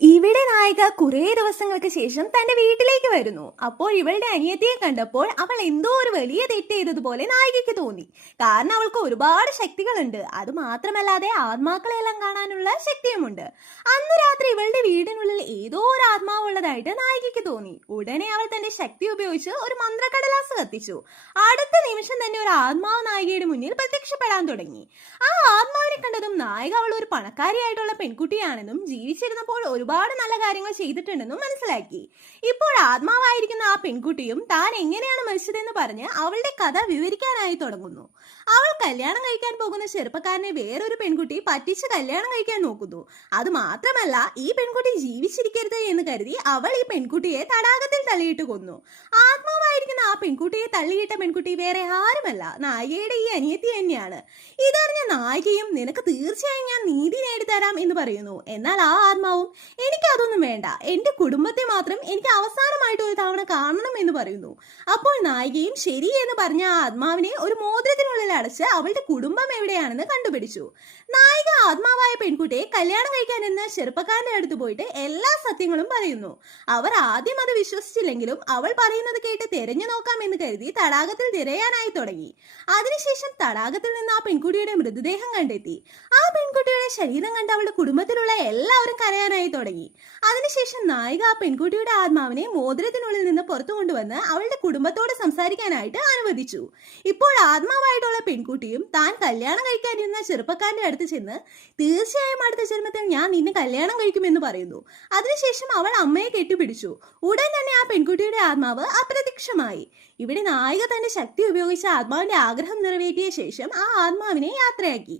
ഇവിടെ നായിക കുറേ ദിവസങ്ങൾക്ക് ശേഷം തന്റെ വീട്ടിലേക്ക് വരുന്നു. അപ്പോൾ ഇവളുടെ അനിയത്തിയെ കണ്ടപ്പോൾ അവൾ എന്തോ ഒരു വലിയ തെറ്റ് ചെയ്തതുപോലെ നായികയ്ക്ക് തോന്നി. കാരണം അവൾക്ക് ഒരുപാട് ശക്തികളുണ്ട്. അത് മാത്രമല്ലാതെ ആത്മാക്കളെല്ലാം കാണാനുള്ള ശക്തിയുമുണ്ട്. അന്ന് രാത്രി ഇവളുടെ വീടിനുള്ളിൽ ഏതോ ഒരു ആത്മാവ് ഉള്ളതായിട്ട് നായികയ്ക്ക് തോന്നി. ഉടനെ അവൾ തന്റെ ശക്തി ഉപയോഗിച്ച് ഒരു മന്ത്രക്കടലാസ് കത്തിച്ചു. അടുത്ത നിമിഷം തന്നെ ഒരു ആത്മാവ് നായികയുടെ മുന്നിൽ പ്രത്യക്ഷപ്പെടാൻ തുടങ്ങി. ആ ആത്മാവിനെ കണ്ടതും നായിക അവൾ ഒരു പണക്കാരിയായിട്ടുള്ള പെൺകുട്ടിയാണെന്നും ജീവിച്ചിരുന്നപ്പോൾ ഒരുപാട് നല്ല കാര്യങ്ങൾ ചെയ്തിട്ടുണ്ടെന്നും മനസ്സിലാക്കി. ഇപ്പോൾ ആത്മാവായിരിക്കുന്ന ആ പെൺകുട്ടിയും താൻ എങ്ങനെയാണ് മരിച്ചതെന്ന് പറഞ്ഞ് അവളുടെ കഥ വിവരിക്കാനായി തുടങ്ങുന്നു. അവൾ കല്യാണം കഴിക്കാൻ പോകുന്ന ചെറുപ്പക്കാരനെ വേറൊരു പെൺകുട്ടി പറ്റിച്ച് കല്യാണം കഴിക്കാൻ നോക്കുന്നു. അത് മാത്രമല്ല, ഈ പെൺകുട്ടി ജീവിച്ചിരിക്കരുത് എന്ന് കരുതി അവൾ ഈ പെൺകുട്ടിയെ തടാകത്തിൽ തള്ളിയിട്ട് കൊന്നു. ആത്മാവായിരിക്കുന്ന ആ പെൺകുട്ടിയെ തള്ളിയിട്ട പെൺകുട്ടി വേറെ ആരുമല്ല, നായികയുടെ ഈ അനിയത്തി തന്നെയാണ്. ഇതറിഞ്ഞ നായികയും നിനക്ക് തീർച്ചയായും ഞാൻ നീതി നേടിത്തരാം എന്ന് പറയുന്നു. എന്നാൽ ആ ആത്മാവും എനിക്ക് അതൊന്നും വേണ്ട, എന്റെ കുടുംബത്തെ മാത്രം എനിക്ക് അവസാനമായിട്ട് ഒരു തവണ കാണണം എന്ന് പറയുന്നു. അപ്പോൾ നായികയും ശരി എന്ന് പറഞ്ഞ ആ ആത്മാവിനെ ഒരു മോതിരത്തിനുള്ളിൽ അടച്ച് അവളുടെ കുടുംബം എവിടെയാണെന്ന് കണ്ടുപിടിച്ചു. നായിക ആത്മാവായ പെൺകുട്ടിയെ കല്യാണം കഴിക്കാൻ എന്ന ചെറുപ്പക്കാരന്റെ അടുത്ത് പോയിട്ട് എല്ലാ സത്യങ്ങളും പറയുന്നു. അവർ ആദ്യം അത് വിശ്വസിച്ചില്ലെങ്കിലും അവൾ പറയുന്നത് കേട്ട് തിരഞ്ഞു നോക്കാം എന്ന് കരുതി തടാകത്തിൽ തിരയാനായി തുടങ്ങി. അതിനുശേഷം തടാകത്തിൽ നിന്ന് ആ പെൺകുട്ടിയുടെ മൃതദേഹം കണ്ടെത്തി. ആ പെൺകുട്ടിയുടെ ശരീരം കണ്ട് അവളുടെ കുടുംബത്തിലുള്ള എല്ലാവരും കരയാനായി തുടങ്ങി. അതിനുശേഷം നായിക ആ പെൺകുട്ടിയുടെ ആത്മാവിനെ മോതിരത്തിനുള്ളിൽ നിന്ന് പുറത്തു കൊണ്ടുവന്ന് അവളുടെ കുടുംബത്തോട് സംസാരിക്കാനായിട്ട് അനുവദിച്ചു. ഇപ്പോൾ ആത്മാവായിട്ടുള്ള പെൺകുട്ടിയും താൻ കല്യാണം കഴിക്കാനിരുന്ന ചെറുപ്പക്കാരന്റെ അടുത്ത് ചെന്ന് തീർച്ചയായും അടുത്ത ജന്മത്തിൽ ഞാൻ നിന്നെ കല്യാണം കഴിക്കുമെന്ന് പറയുന്നു. അതിനുശേഷം അവൾ അമ്മയെ കെട്ടിപ്പിടിച്ചു. ഉടൻ തന്നെ ആ പെൺകുട്ടിയുടെ ആത്മാവ് അപ്രത്യക്ഷമായി. ഇവിടെ നായിക തന്റെ ശക്തി ഉപയോഗിച്ച് ആത്മാവിന്റെ ആഗ്രഹം നിറവേറ്റിയ ശേഷം ആ ആത്മാവിനെ യാത്രയാക്കി.